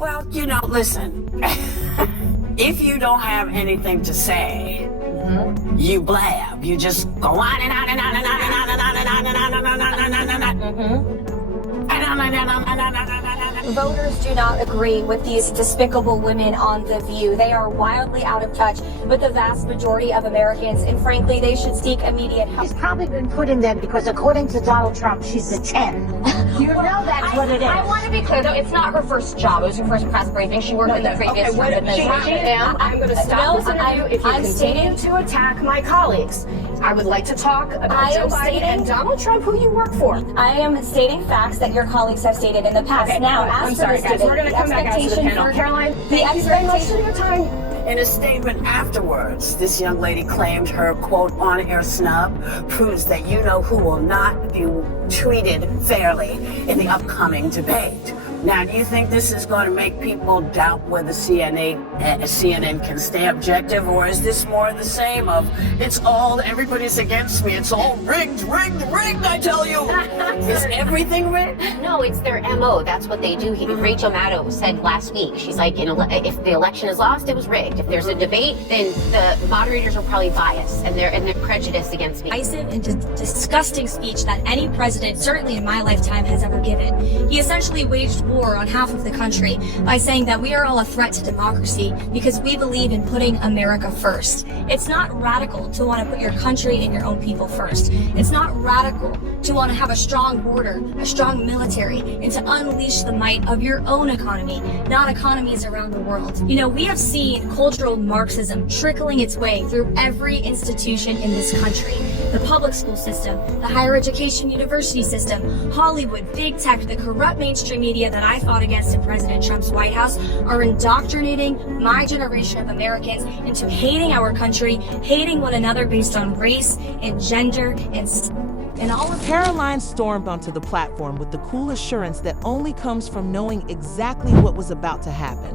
Well, listen. If you don't have anything to say, you blab. You just go on and on and on and on and on and on and on and on and on and on and on and on. Voters do not agree with these despicable women on The View. They are wildly out of touch with the vast majority of Americans, and frankly, they should seek immediate help. She's probably been put in there because according to Donald Trump, she's a 10. You know that's what it is. I want to be clear, though, it's not her first job. It was her first press briefing. She worked in the previous Trump administration. I'm going to stop listening to you if you continue to attack my colleagues. I would like to talk about Joe Biden and Donald Trump, who you work for. I am stating facts that your colleagues have stated in the past. Okay, now, I'm sorry, guys. We're going to come back out to the panel. Caroline, thank you very much for your time. In a statement afterwards, this young lady claimed her, quote, on-air snub proves that you-know-who will not be treated fairly in the upcoming debate. Now, do you think this is going to make people doubt whether CNN can stay objective, or is this more of the same of, everybody's against me, it's all rigged, I tell you? Is everything rigged? No, it's their MO. That's what they do. Rachel Maddow said last week, she's like, if the election is lost, it was rigged. If there's a debate, then the moderators are probably biased and they're prejudiced against me. Divisive and disgusting speech that any president, certainly in my lifetime, has ever given. He essentially waged war on half of the country by saying that we are all a threat to democracy because we believe in putting America first. It's not radical to want to put your country and your own people first. It's not radical to want to have a strong border, a strong military, and to unleash the might of your own economy, not economies around the world. We have seen cultural Marxism trickling its way through every institution in this country. The public school system, the higher education university system, Hollywood, big tech, the corrupt mainstream media that I fought against in President Trump's White House are indoctrinating my generation of Americans into hating our country, hating one another based on race and gender and all of Karoline stormed onto the platform with the cool assurance that only comes from knowing exactly what was about to happen.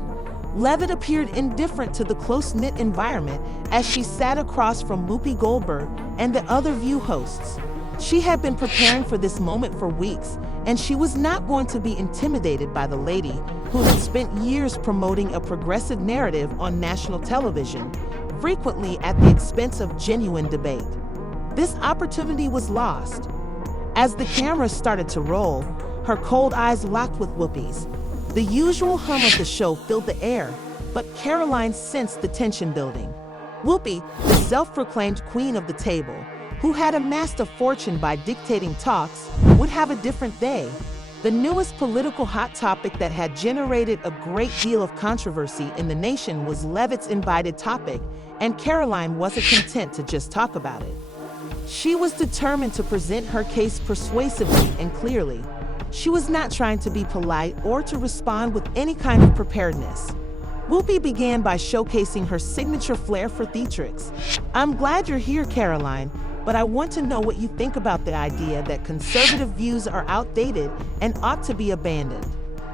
Leavitt appeared indifferent to the close-knit environment as she sat across from Whoopi Goldberg and the other View hosts. She had been preparing for this moment for weeks, and she was not going to be intimidated by the lady who had spent years promoting a progressive narrative on national television, frequently at the expense of genuine debate. This opportunity was lost. As the camera started to roll, her cold eyes locked with Whoopi's. The usual hum of the show filled the air, but Karoline sensed the tension building. Whoopi, the self-proclaimed queen of the table, who had amassed a fortune by dictating talks, would have a different day. The newest political hot topic that had generated a great deal of controversy in the nation was Leavitt's invited topic, and Karoline wasn't content to just talk about it. She was determined to present her case persuasively and clearly. She was not trying to be polite or to respond with any kind of preparedness. Whoopi began by showcasing her signature flair for theatrics. I'm glad you're here, Karoline, but I want to know what you think about the idea that conservative views are outdated and ought to be abandoned.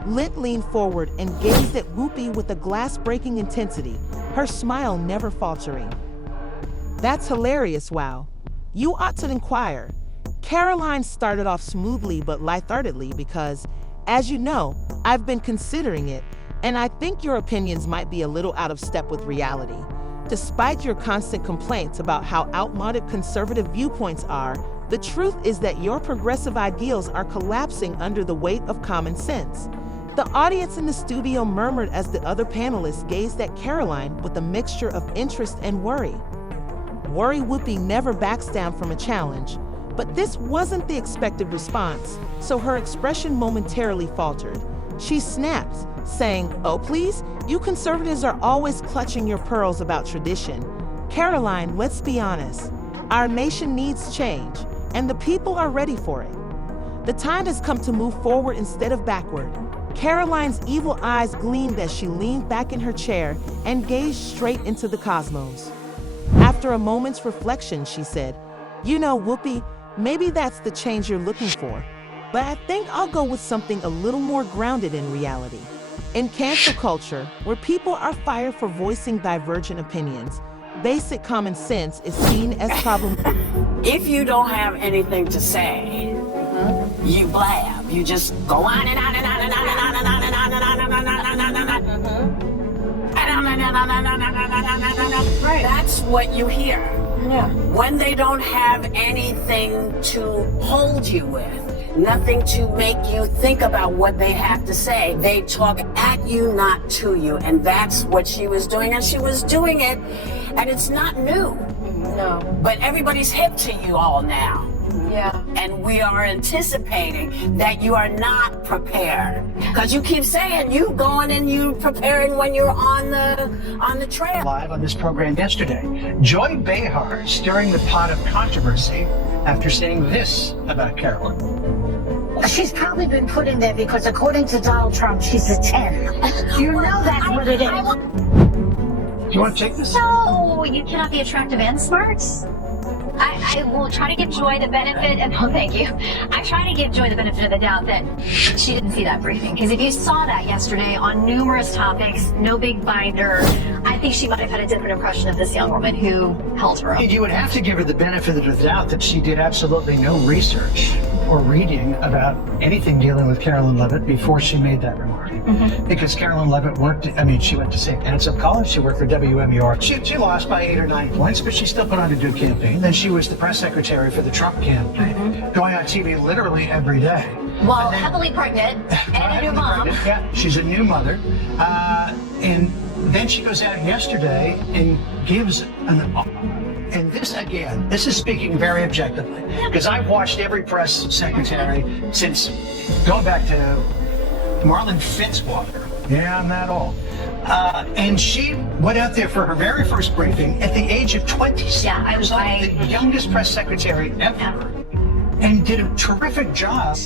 Lit leaned forward and gazed at Whoopi with a glass-breaking intensity, her smile never faltering. That's hilarious, wow. You ought to inquire. Karoline started off smoothly but lightheartedly because, as you know, I've been considering it, and I think your opinions might be a little out of step with reality. Despite your constant complaints about how outmoded conservative viewpoints are, the truth is that your progressive ideals are collapsing under the weight of common sense. The audience in the studio murmured as the other panelists gazed at Karoline with a mixture of interest and worry. Worry Whoopi never backs down from a challenge, but this wasn't the expected response, so her expression momentarily faltered. She snapped, saying, "Oh please, you conservatives are always clutching your pearls about tradition. Karoline, let's be honest. Our nation needs change, and the people are ready for it. The time has come to move forward instead of backward." Karoline's evil eyes gleamed as she leaned back in her chair and gazed straight into the cosmos. After a moment's reflection, she said, "You know, Whoopi, maybe that's the change you're looking for, but I think I'll go with something a little more grounded in reality. In cancel culture, where people are fired for voicing divergent opinions, basic common sense is seen as problematic." If you don't have anything to say, you blab. You just go on and on and on and on and on and on and on and on and on and on and on and on. Right. That's what you hear. Yeah. When they don't have anything to hold you with, nothing to make you think about what they have to say, they talk at you, not to you. And that's what she was doing. And she was doing it, and it's not new. No. But everybody's hip to you all now. Yeah. And we are anticipating that you are not prepared. Because you keep saying you going and you preparing when you're on the trail. Live on this program yesterday, Joy Behar stirring the pot of controversy after saying this about Karoline. She's probably been put in there because according to Donald Trump, she's a 10. You know that's what it is. Do you want to take this? No, you cannot be attractive and smart. I will try to give Joy the benefit, and oh, thank you. I try to give Joy the benefit of the doubt that she didn't see that briefing. Because if you saw that yesterday on numerous topics, no big binder, I think she might have had a different impression of this young woman who held her up. You would have to give her the benefit of the doubt that she did absolutely no research or reading about anything dealing with Karoline Leavitt before she made that remark. Because Karoline Leavitt she went to St. Anselm College, she worked for WMUR. She lost by 8 or 9 points, but she still put on a good campaign. Then she was the press secretary for the Trump campaign, going on TV literally every day. Well, heavily pregnant and a new mom. Yeah, she's a new mother. And then she goes out yesterday and gives and this is speaking very objectively, because I've watched every press secretary since going back to Marlon Fitzwater. Yeah, I'm that old. And she went out there for her very first briefing at the age of 26. Yeah, I was the youngest press secretary ever, and did a terrific job.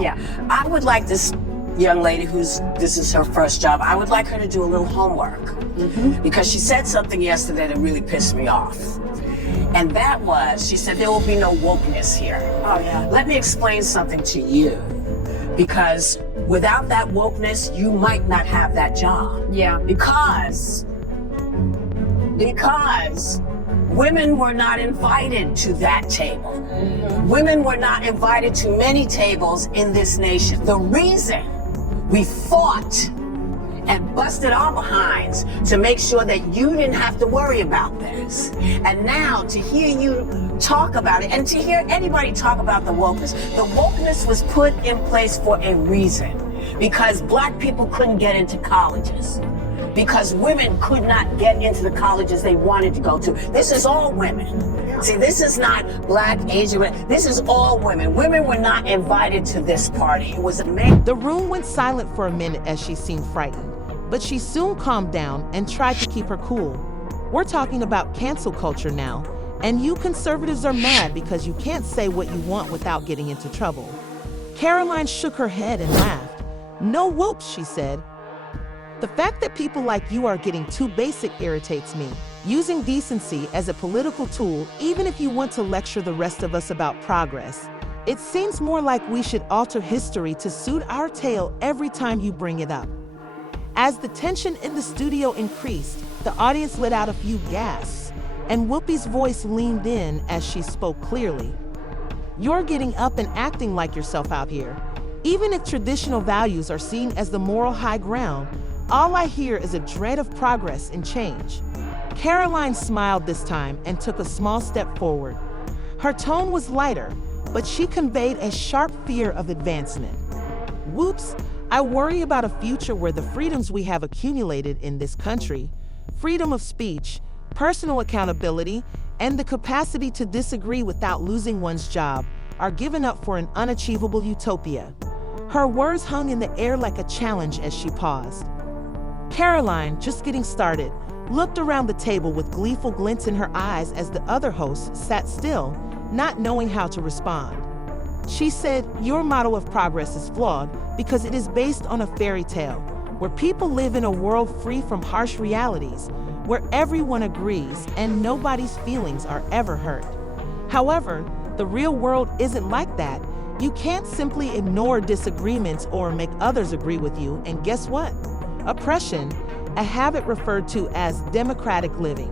Yeah. I would like this young lady this is her first job, I would like her to do a little homework. Because she said something yesterday that really pissed me off. And that was, she said, there will be no wokeness here. Oh, yeah. Let me explain something to you. Because without that wokeness, you might not have that job. Yeah. Because women were not invited to that table. Women were not invited to many tables in this nation. The reason we fought and busted our behinds to make sure that you didn't have to worry about this. And now to hear you talk about it and to hear anybody talk about the wokeness was put in place for a reason. Because black people couldn't get into colleges. Because women could not get into the colleges they wanted to go to. This is all women. See, this is not black, Asian women. This is all women. Women were not invited to this party. It was amazing. The room went silent for a minute as she seemed frightened, but she soon calmed down and tried to keep her cool. We're talking about cancel culture now, and you conservatives are mad because you can't say what you want without getting into trouble. Karoline shook her head and laughed. No whoops, she said. The fact that people like you are getting too basic irritates me. Using decency as a political tool, even if you want to lecture the rest of us about progress, it seems more like we should alter history to suit our tale every time you bring it up. As the tension in the studio increased, the audience let out a few gasps, and Whoopi's voice leaned in as she spoke clearly. You're getting up and acting like yourself out here. Even if traditional values are seen as the moral high ground, all I hear is a dread of progress and change. Karoline smiled this time and took a small step forward. Her tone was lighter, but she conveyed a sharp fear of advancement. Whoops, I worry about a future where the freedoms we have accumulated in this country, freedom of speech, personal accountability, and the capacity to disagree without losing one's job, are given up for an unachievable utopia. Her words hung in the air like a challenge as she paused. Karoline, just getting started, looked around the table with gleeful glints in her eyes as the other hosts sat still, not knowing how to respond. She said, your model of progress is flawed because it is based on a fairy tale, where people live in a world free from harsh realities, where everyone agrees and nobody's feelings are ever hurt. However, the real world isn't like that. You can't simply ignore disagreements or make others agree with you, and guess what? Oppression, a habit referred to as democratic living.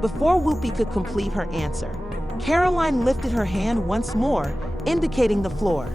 Before Whoopi could complete her answer, Karoline lifted her hand once more, indicating the floor.